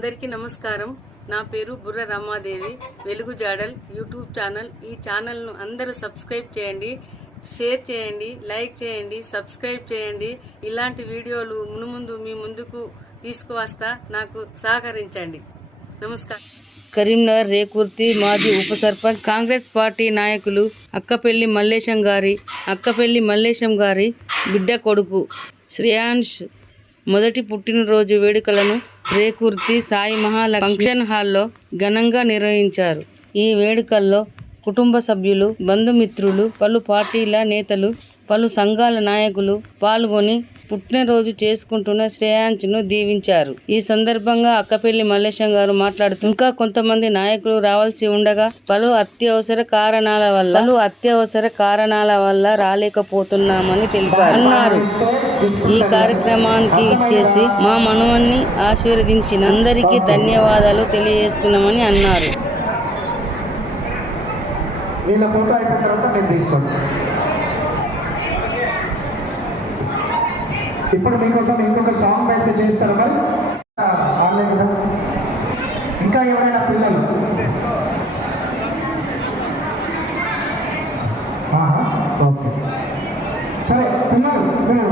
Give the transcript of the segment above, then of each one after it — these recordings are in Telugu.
అందరికీ నమస్కారం. నా పేరు బుర్ర రమాదేవి. వెలుగు జాడల్ యూట్యూబ్ ఛానల్. ఈ ఛానల్ను అందరూ సబ్స్క్రైబ్ చేయండి షేర్ చేయండి లైక్ చేయండి సబ్స్క్రైబ్ చేయండి. ఇలాంటి వీడియోలు మునుముందు మీ ముందుకు తీసుకువస్తా నాకు సహకరించండి. నమస్కారం. కరీంనగర్ రేకుర్తి మాజీ ఉప సర్పంచ్ కాంగ్రెస్ పార్టీ నాయకులు అక్కపెల్లి మల్లేశం గారి అక్కపెల్లి మల్లేశం గారి బిడ్డ కొడుకు శ్రేయాంష్ మొదటి పుట్టినరోజు వేడుకలను రేకుర్తి సాయి మహాలక్ష్మి ఫంక్షన్ హాల్లో ఘనంగా నిర్వహించారు. ఈ వేడుకల్లో కుటుంబ సభ్యులు బంధుమిత్రులు పలు పార్టీల నేతలు పలు సంఘాల నాయకులు పాల్గొని పుట్టినరోజు చేసుకుంటున్న శ్రేయాంచ్ను దీవించారు. ఈ సందర్భంగా అక్కపెల్లి మల్లేశం గారు మాట్లాడుతూ ఇంకా కొంతమంది నాయకులు రావాల్సి ఉండగా పలు అత్యవసర కారణాల వల్ల పలు అత్యవసర కారణాల వల్ల రాలేకపోతున్నామని తెలిపారు. అన్నారు. ఈ కార్యక్రమానికి ఇచ్చేసి మా మనవన్ని ఆశీర్వదించిన అందరికీ ధన్యవాదాలు తెలియజేస్తున్నామని అన్నారు. వీళ్ళ ఫోటో అయిపోయిన తర్వాత నేను తీసుకోండి. ఇప్పుడు మీకోసం ఇంకొక సాంగ్ అయితే చేస్తారు మరి. ఆన్లైన్ కదా. ఇంకా ఎవరైనా పిల్లలు? ఓకే. సరే పిల్లలు మీరు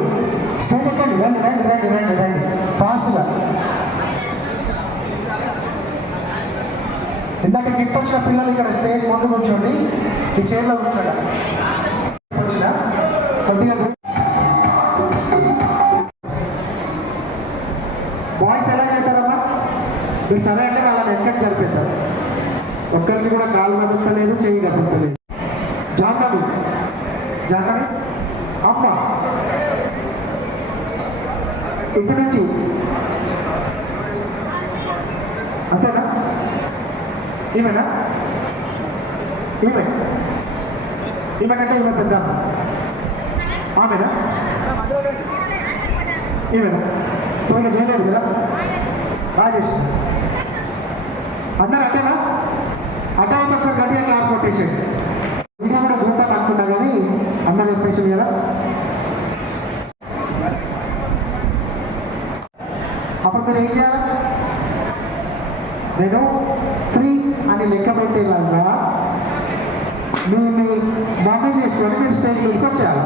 స్టేజ్ ఎక్కండి. రండి రండి రండి రండి రండి. ఫాస్ట్గా. ఇందాక గిఫ్ట్ వచ్చిన పిల్లలు ఇక్కడ స్టేజ్ ముందు కూర్చోండి. ఈ చైర్లో కూర్చోండి. వచ్చిన కొద్దిగా బాయ్స్ ఎలా చేశారమ్మా? మీరు సరే అంటే వాళ్ళని వెనకకి జరిపేస్తారు ఒక్కరికి కూడా కాలు కదలలేదు చెయ్యి కదలలేదు జాహ్నవి. జాహ్నవి? అమ్మ. ఇప్పుడు ఈమెనా ఈమె ఈమె కంటే ఈమె పెద్ద. ఆమెనా? ఈమెనా? సో ఇంకా చేయలేదు కదా? రాజేష్. అందరు అంతేనా? అడ్డా అయితే ఒకసారి గట్టిగా క్లాస్ కొట్టేసేది వీడియో కూడా చూద్దాం అనుకున్నా కానీ అందరు చెప్పేసింది కదా? అప్పుడు మీరు ఏం చేయాలి? నేను త్రీ లెక్క పెట్టేలాగా మీ మీ మమ్మీ తీసుకొని మీరు స్టేజ్ మీదకి వచ్చేయాలి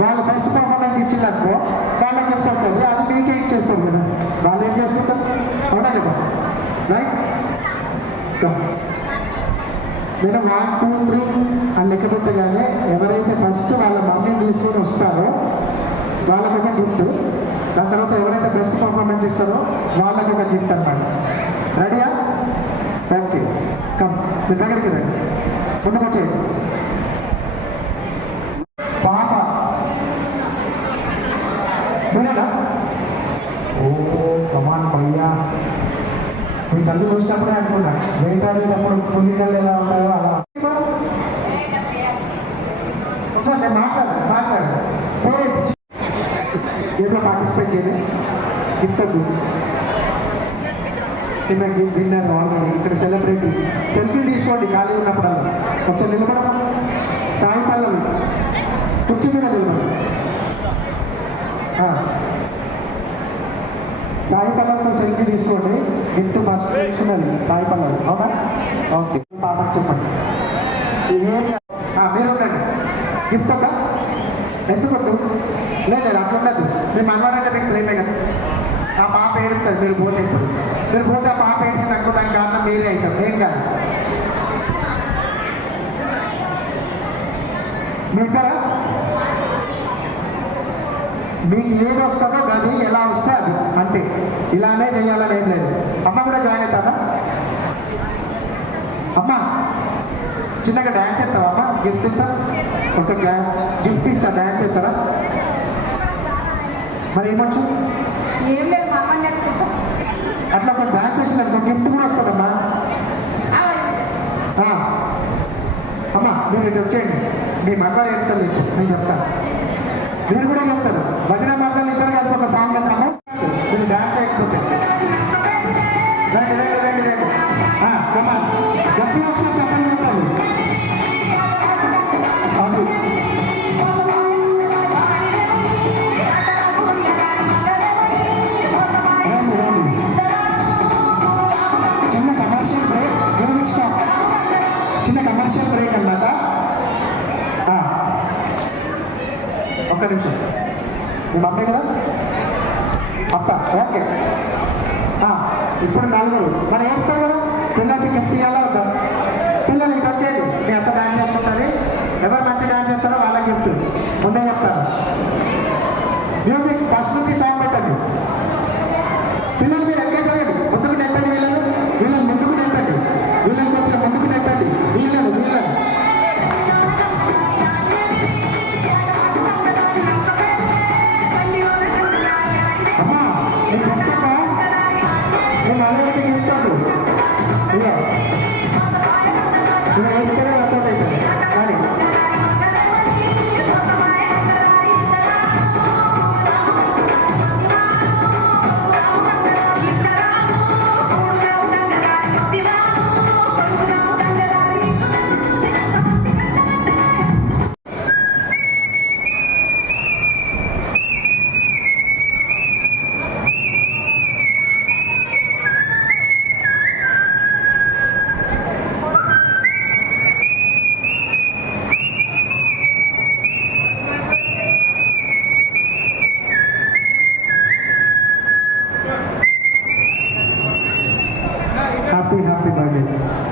వాళ్ళు బెస్ట్ పర్ఫార్మెన్స్ ఇచ్చిందనుకో వాళ్ళకి గిఫ్ట్ వస్తుంది. అది మీకే ఇచ్చేస్తారు కదా. వాళ్ళు ఏం చేసుకుంటారు? అవునా కదా? రైట్ నేను వన్ టూ త్రీ అని లెక్క పెట్టగానే ఎవరైతే ఫస్ట్ వాళ్ళ మమ్మీని తీసుకొని వస్తారో వాళ్ళకి ఒక గిఫ్ట్ దాని తర్వాత ఎవరైతే బెస్ట్ పర్ఫార్మెన్స్ ఇస్తారో వాళ్ళకి ఒక గిఫ్ట్ అనమాట రెడీయా ఓకే కమ్ మీరు దగ్గరికి రండి ముందుకొచ్చే పాప మీరేనా ఓ కమాన్ భయ్యా మీ తల్లి చూసినప్పుడే అనుకున్నా. వేటాడేటప్పుడు పుల్లికలు ఎలా ఉంటాయో అలా. ఒకసారి నేను మాట్లాడు మాట్లాడాను. పేరేంటి పార్టిసిపేట్ చేయండి గిఫ్ట్ వద్దు ఈమెకి విన్నర్ ఆల్రెడీ ఇక్కడ సెలబ్రిటీ సెల్ఫీ తీసుకోండి ఖాళీ ఉన్నప్పుడల్లా. ఒకసారి నిలబడమా? సాయి పల్లవి. కుర్చీ మీద నిలబడి. ఆ. సాయి పల్లవితో సెల్ఫీ తీసుకోండి. గిఫ్ట్ ఫస్ట్ తెచ్చుకున్నది సాయి పల్లవి. అవునా ఓకే పాపకి చెప్పండి. ఇదేం మీరు ఉండండి. గిఫ్ట్ ఒక? ఎందుకు లేదు లేదు అట్లా ఉండదు మీ మనవారంటే మీకు ప్రేమే కదా. ఆ పాప ఏడుస్తుంది మీరు పోతే ఇప్పుడు మీరు పోతే ఆ పాప ఏడిచింది తక్కువ దానికి కారణం మీరే అవుతాం ఏం కాదు. మీ మీకు ఏది వస్తుందో అది ఎలా వస్తే అది అంతే. ఇలానే చేయాలని ఏం లేదు. అమ్మ కూడా జాయిన్ అవుతారా? అమ్మ చిన్నగా డ్యాన్స్ చేస్తావా అమ్మ? గిఫ్ట్ ఇస్తా? ఒక గిఫ్ట్ ఇస్తా డ్యాన్స్ చేస్తారా? మరి ఏమొచ్చు ఏం లేదు మా అట్లా ఒక డాన్స్ చేసిన గిఫ్ట్ కూడా వస్తుందమ్మా. అమ్మా మీరు ఇటు వచ్చేయండి. మీ మగవాడు లేదు నేను చెప్తాను మీరు కూడా చెప్తారు. భజన మార్గాలు ఇద్దరు కలిపి ఒక సాంగ్ వెళ్తాము మీరు డాన్స్ చేయకపోతే. మ్యూజిక్ ఫస్ట్ నుంచి happy.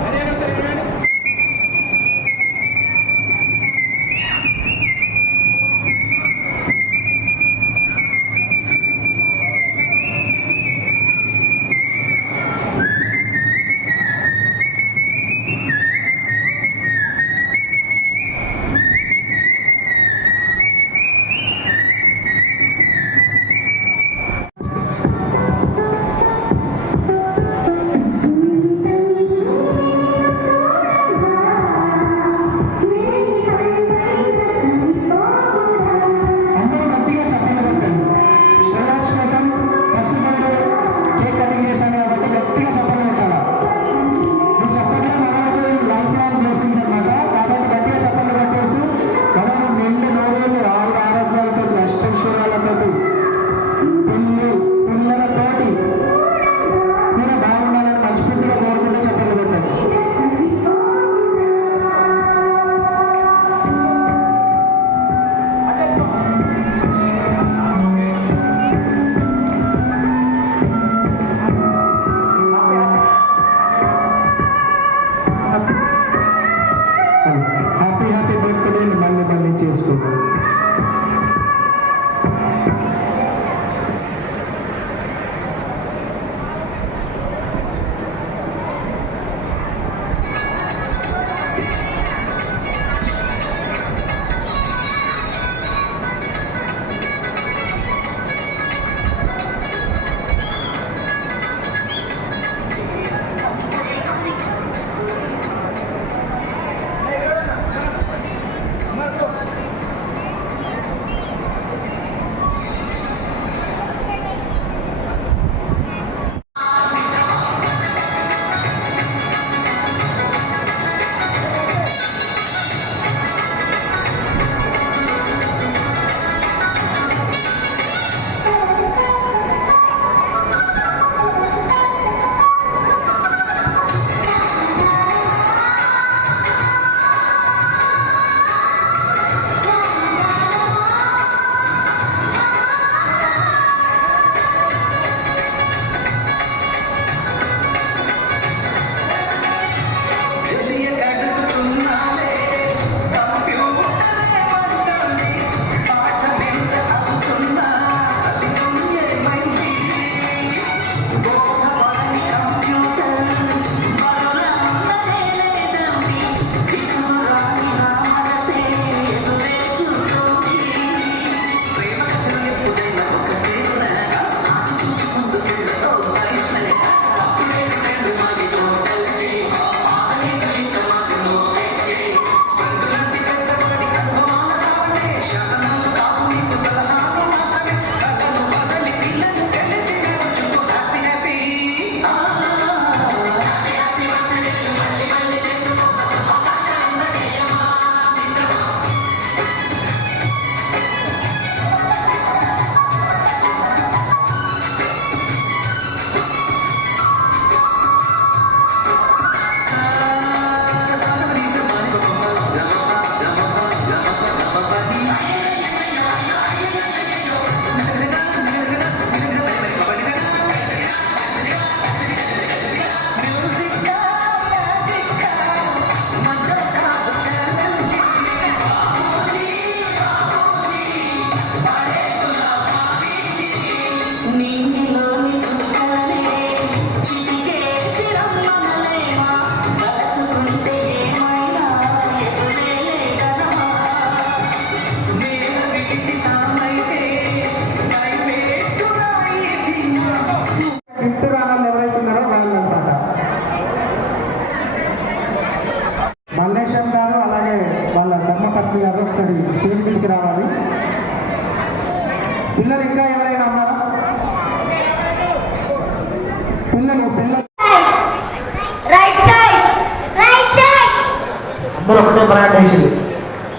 అందరూ ఒకటే బ్రాండ్ వేసింది.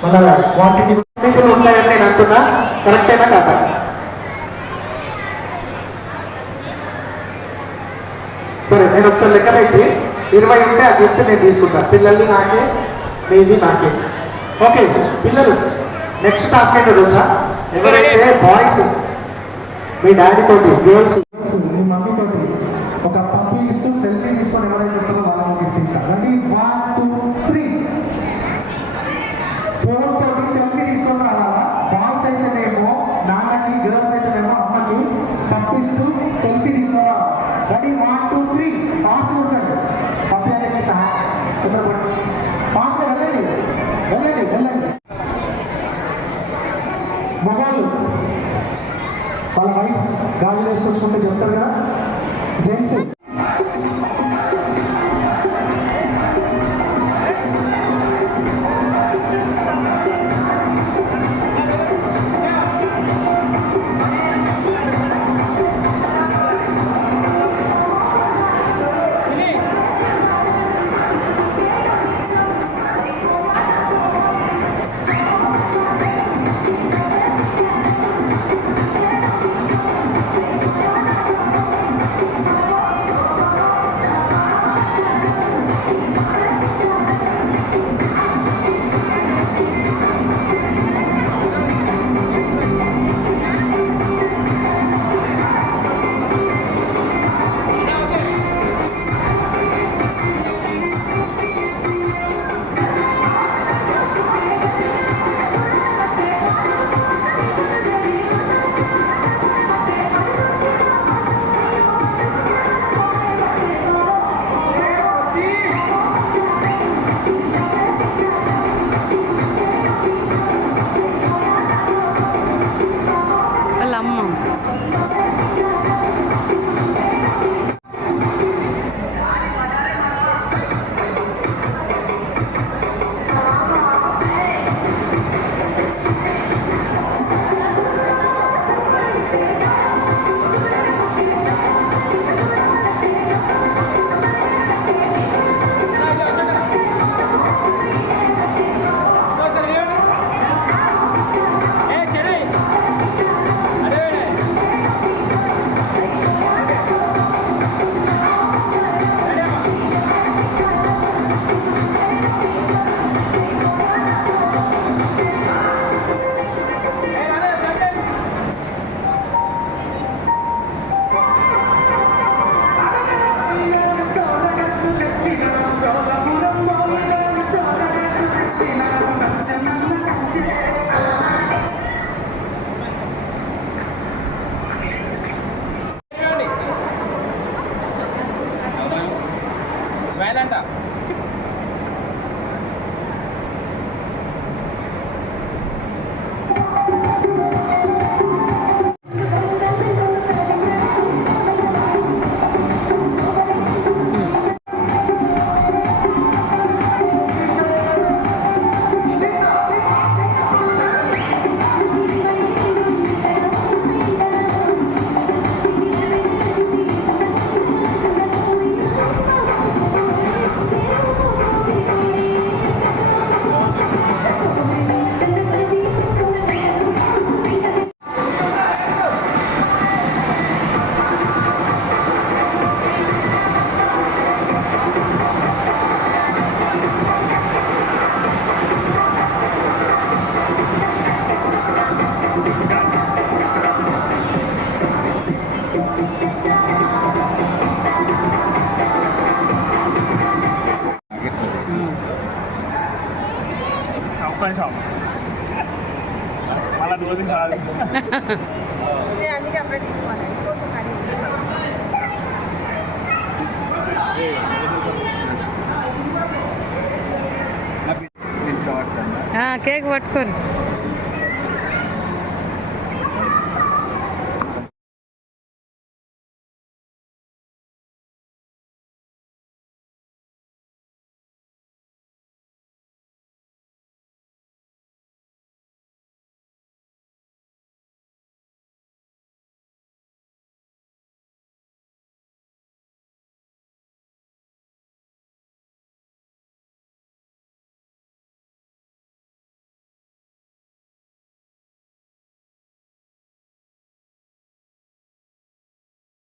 మళ్ళా క్వాంటిటీ క్వాంటిటీలు ఉంటాయని నేను అంటున్నా కరెక్టేనా కాదా? సరే నేను ఒకసారి లెక్క పెట్టి ఇరవై ఉంటే ఆ గిఫ్ట్ నేను తీసుకుంటాను పిల్లల్ని నాకే మీది నాకే. ఓకే పిల్లలు నెక్స్ట్ టాస్క్ ఏంటో తెలుసా? ఎవరైతే బాయ్స్ మీ డాడీ తోటి గర్ల్స్ మీ మమ్మీ తోటి ఫోన్ తోటి సెల్ఫీ తీసుకొని రావాలా బాయ్స్ అయితేనేమో నాన్నకి గర్ల్స్ అయితేనేమో అమ్మకి తప్పిస్తూ సెల్ఫీ తీసుకొని రావాలి ready one two three fast ఉంటాడు. పప్పి సహా తొందరపడి ఫాస్ట్ వెళ్ళండి. వెళ్ళండి వెళ్ళండి. మొబైల్ వాళ్ళ వైఫ్ గాజులు వేసుకొచ్చుకుంటే చెప్తారు కదా? జెంట్స్ కాదు నేను అందుకే